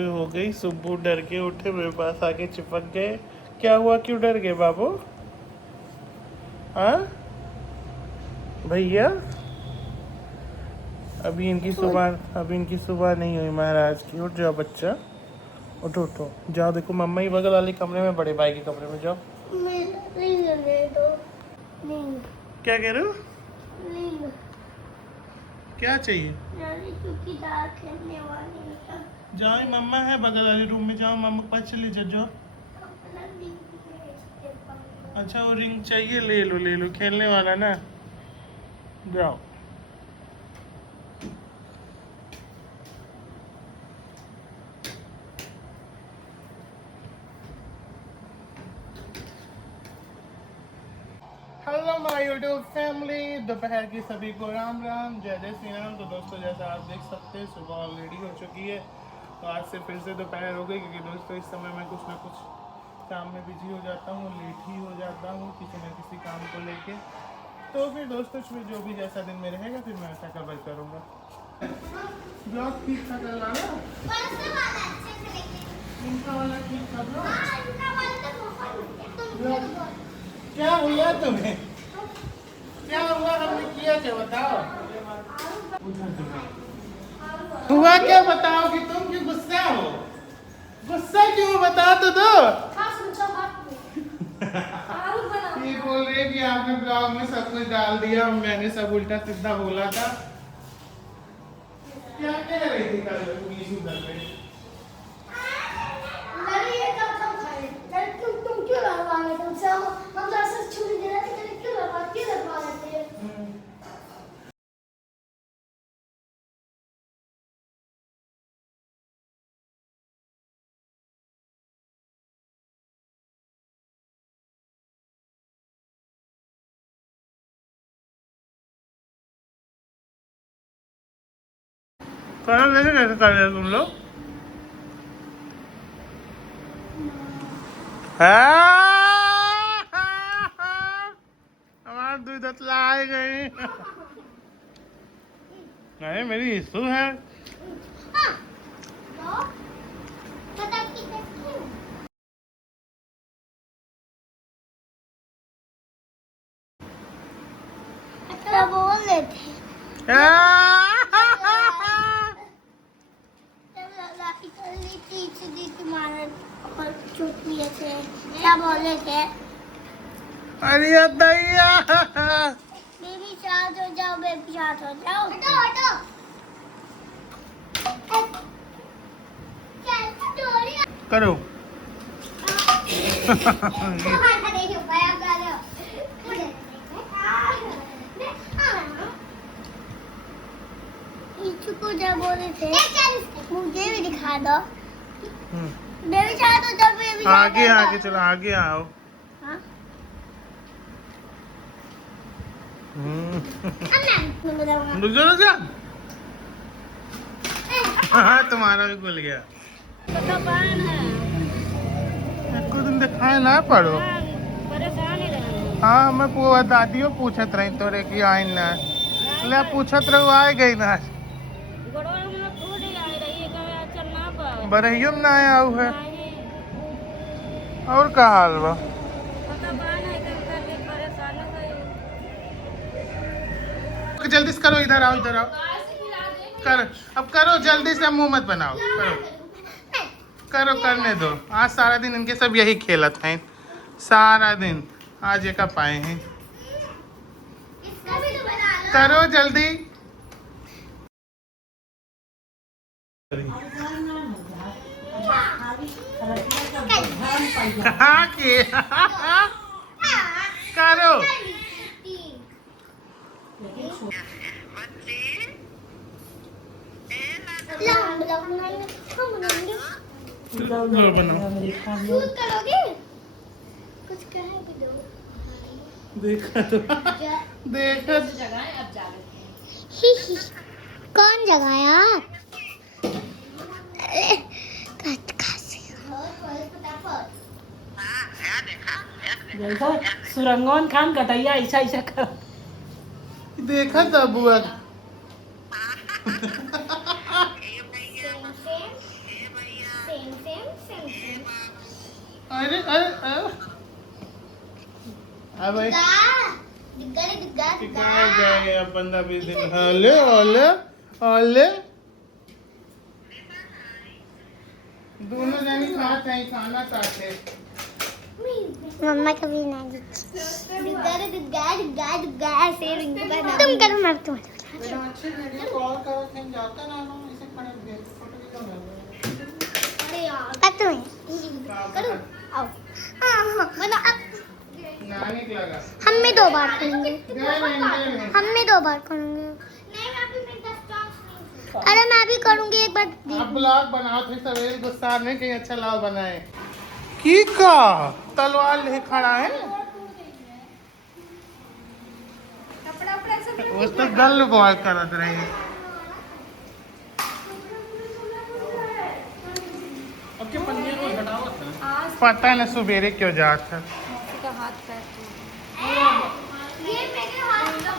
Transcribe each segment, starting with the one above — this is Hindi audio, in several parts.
हो गई। सुब्बू डर के उठे, मेरे पास आके चिपक गए। क्या हुआ, क्यों डर गए बाबू? हाँ भैया, अभी इनकी सुबह नहीं हुई महाराज की। उठ जाओ बच्चा, उठो उठो, जाओ देखो मम्मा ही बगल वाले कमरे में, बड़े भाई के कमरे में जाओ। नहीं। क्या कह रहे हो? नहीं। क्या चाहिए? क्योंकि खेलने वाले जाओ, मम्मा है बगल वाले रूम में, जाओ मम्मा के पास चले जाओ। अच्छा वो रिंग चाहिए, ले लो ले लो, खेलने वाला ना, जाओ। हेलो माय यूट्यूब फैमिली, दोपहर की सभी को राम राम, जय जय श्री राम। तो दोस्तों जैसा आप देख सकते हैं सुबह ऑलरेडी हो चुकी है, तो आज से फिर से दोपहर हो गई, क्योंकि दोस्तों इस समय मैं कुछ ना कुछ काम में बिजी हो जाता हूँ, लेट ही हो जाता हूँ किसी न किसी काम को लेके। तो फिर दोस्तों फिर जो भी जैसा दिन में रहेगा फिर मैं ऐसा कवर करूँगा। ब्लॉग ठीक था करवाना, इनका वाला ठीक था ब्लॉग। क्या हुआ तुम्हें, क्या हुआ, हमने किया क्या बताओ? हुआ क्या बताओ, कि तुम क्यों गुस्सा हो? गुस्सा क्यों बता तो दो। ये बोल रही है कि आपने ब्लॉग में सब कुछ डाल दिया, मैंने सब उल्टा सीधा बोला था। क्या कह रही थी कल उधर पे? तुम क्यों लगवा रहे? तुमसे हम ऐसे छुरी दे रहे थे, क्यों लगवा लेते हैं? कलर कैसे कैसे कर रहे हो तुम लोग? हमारे दूध दतला आ गई। नहीं मेरी इशू है। अच्छा बोल रहे थे। क्या बोले थे? अरे दैया, बेबी साथ हो जाओ, बेबी साथ हो जाओ। हटो हटो। करो। को जब बोले थे मुझे भी दिखा दो। बेबी साथ हो जाओ, बेबी आगे आगे चलो, आगे आओ। हाँ? हाँ तुम्हारा भी भूल गया। कुछ दिन दिखाए ना पड़ो। हाँ मैं दादियों पूछत रही तोरे की आई ना, ले पूछत रहो आए गई ना, बरहियो में ना आया है। और का हाल बा? जल्दी से करो, इधर आओ इधर आओ, कर अब करो जल्दी से, मुंह मत बनाओ, करो करो, करने दो। आज सारा दिन इनके सब यही खेलत हैं, सारा दिन आज एक पाए हैं। करो जल्दी। कहाँ के करो कुछ कहे भी दो। देखा तो देखा कौन जगाया? देखो सुरंगन खान कटैया ऐसा ऐसा कर देखा था बुआ। अरे अरे अरे अब भाई कितना जाए अब 15-20 दिन हले हले हले दोनों जने साथ हैं खाना खाते मम्मा कभी ना तुम करो मैं तुम बेटा अच्छे वीडियो कॉल करो कहीं जाता ना हो इसे खड़े फोटो की तो अरे यार तुम करो आओ हाँ बना नानी के लगा हम में 2 बार करेंगे गए हम में 2 बार करेंगे अरे मैं भी करूंगी एक बार आप ब्लॉग बनाओ थे सवेरे गुस्सा में कहीं अच्छा लाभ बनाए की का तलवार ले खड़ा है वो तो गल बॉल करत रहे पता न सुबेरे क्यों जात है का हाथ पैर ये मेरे हाथ का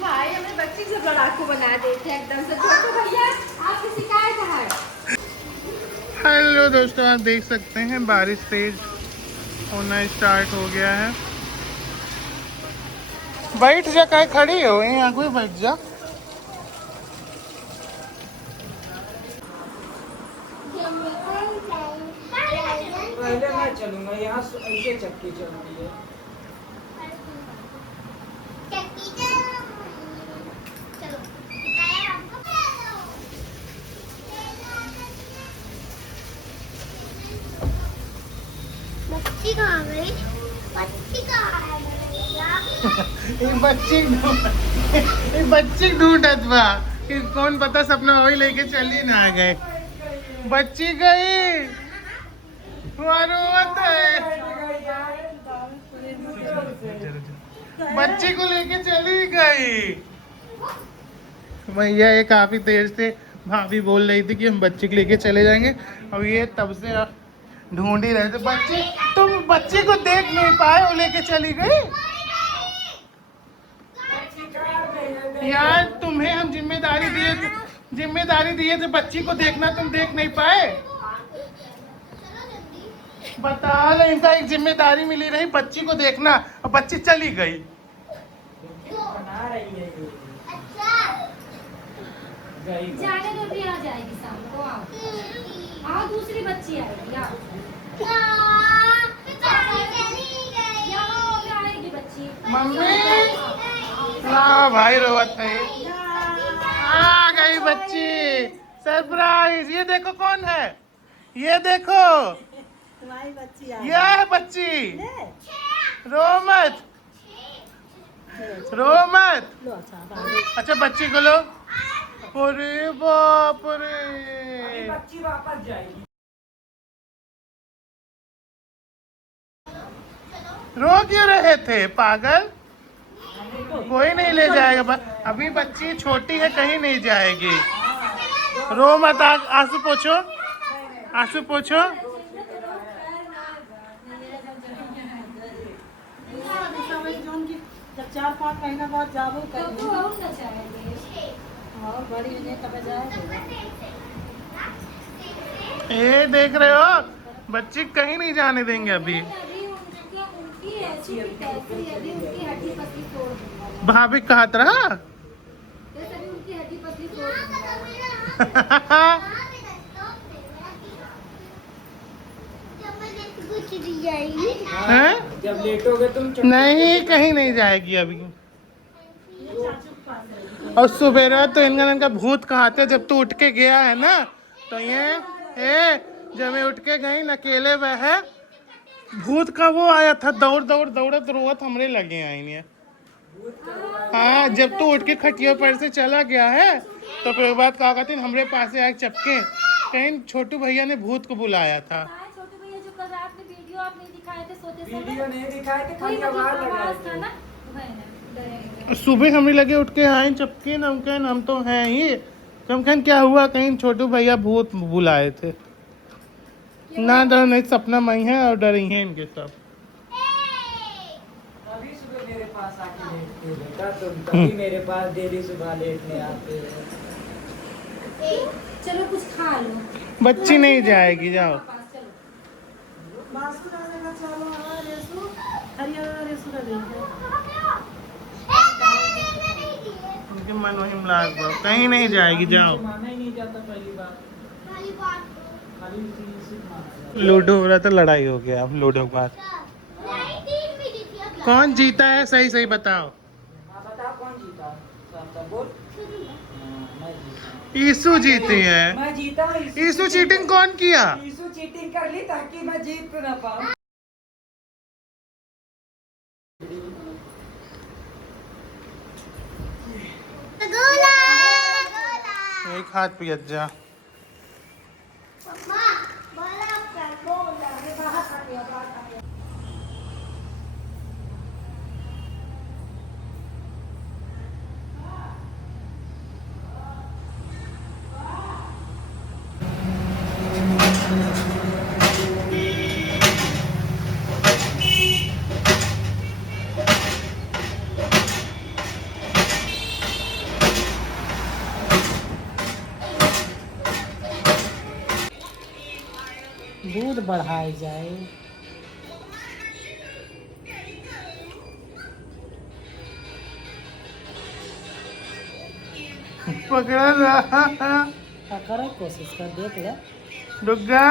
भाई हमें बच्ची से लड़ाकू बना देते हैं एकदम से छोटू भैया आपकी शिकायत है। हेलो दोस्तों आप देख सकते हैं बारिश तेज होना स्टार्ट हो गया है बैठ जा कहीं खड़ी हो यहाँ कोई बैठ जा पहले मैं चलूंगा यहाँ ऐसे चक्की चल रही है। बच्ची कहाँ गई बच्ची कहाँ ये बच्ची ढूंढत बा कि कौन पता सपना वही लेके चली ना आ गए बच्ची गई वहाँ रोवत है बच्ची को लेके चली गई भैया ये काफी देर से भाभी बोल रही थी कि हम बच्ची को लेके चले जाएंगे अब ये तब से ढूंढ ही रहे थे बच्ची तुम बच्ची को देख नहीं पाए वो लेके चली गई यार तुम्हें हम जिम्मेदारी दिए थे बच्ची को देखना तुम देख नहीं पाए बता रहे इनका एक जिम्मेदारी मिली रही बच्ची को देखना और बच्ची चली गई बना रही है ये। गई बस। जाने दो भी आ जाएगी शाम को आओ आओ दूसरी बच्ची आएगी आओ आएगी बच्ची मम्मी हाँ भाई रोवत है आ गई बच्ची सरप्राइज ये देखो कौन है ये देखो तुम्हारी बच्ची ये है बच्ची रो मत रो मत लो अच्छा अच्छा बच्ची को लो अरे बाप रे अभी बच्ची वापस जाएगी। रो क्यों रहे थे पागल कोई नहीं ले जाएगा अभी बच्ची छोटी है कहीं नहीं जाएगी रो मत आंसू पोछो आंसू पोछो जब 4-5 महीना बाद जाबो कहीं और बड़ी हो जाए तब जाएगी ए देख रहे हो बच्ची कहीं नहीं जाने देंगे अभी भाभी कहत रहा हैं? जब लेटोगे तुम नहीं कहीं नहीं जाएगी अभी और सुबेरा तो इनका भूत कहते जब तू उठ के गया है ना तो ये जब मैं उठ के गई अकेले वह है भूत का वो आया था दौड़त रोवत हमरे लगे आई हाँ जब तू उठ के खटिया पर से चला गया है तो फिर बाद कहा कहते हमरे पास आए चपके कहीं छोटू भैया ने भूत को बुलाया था छोटू भैया जो कल रात में वीडियो आप नहीं दिखाए थे सोते समय वीडियो नहीं दिखाए थे कोई खाली आवाज मतलब लगाए आवाज था थे। ना वही सुबह हमें लगे उठ के आए चपके नमकन हम तो हैं ही नमकन क्या हुआ कहीं छोटू भैया भूत बुलाए थे ना डर नहीं सपना मई है और डरी है इनके सब अभी सुबह मेरे पास पास आके लेटते हो बेटा, तुम कभी मेरे पास डेली सुबह लेटने आते हो। चलो कुछ खा लो। बच्ची नहीं जाएगी, जाओ। पास चलो। उनके मन वही लाग कहीं नहीं जाएगी, जाओ। माना ही नहीं जाता पहली बार, खाली बात खाली सिर्फ माना जाता। लूडो हो रहा था, लड़ाई हो गया। अब लूडो के बाद नहीं, टीम भी जीती अब। कौन जीता है, सही सही बताओ। हाँ बताओ कौन जीता? सब बोल। हाँ, मैं जीता। ईसु जीती है। मैं जीता हूँ। ईसु चीटिंग कौन किया? ईसु चीटिंग कर ली ताकि मैं जीत ना पाऊँ। गोला गोला एक हाथ पियत जा। मम्मा बोला कर गोला ये बाहर आ गया, बाहर आ गया। दूध बढ़ाई जाए। पकड़ा रहा। करो कोशिश कर, देख ले। डुग्गा